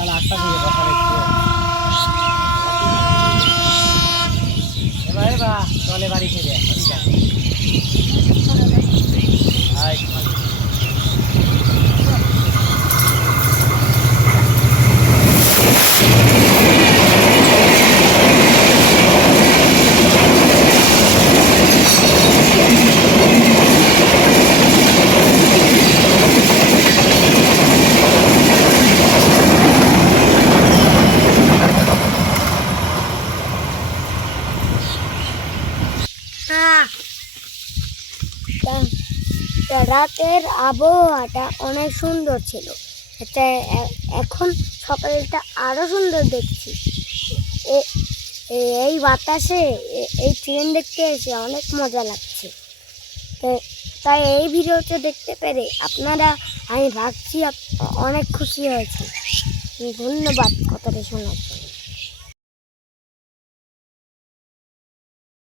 সাড়ে 8টা থেকে বসা দেখছি এবারে বা চলে বাড়ি থেকে রাতের আবহাওয়াটা অনেক সুন্দর ছিল। এটা এখন সকালটা আরো সুন্দর দেখছি। এই বাতাসে এই ট্রেন দেখতে এসে অনেক মজা লাগছে। তাই এই ভিডিওটা দেখতে পেরে আমি ভাবছি অনেক খুশি হয়েছি। ধন্যবাদ কথাটা শোনার জন্য।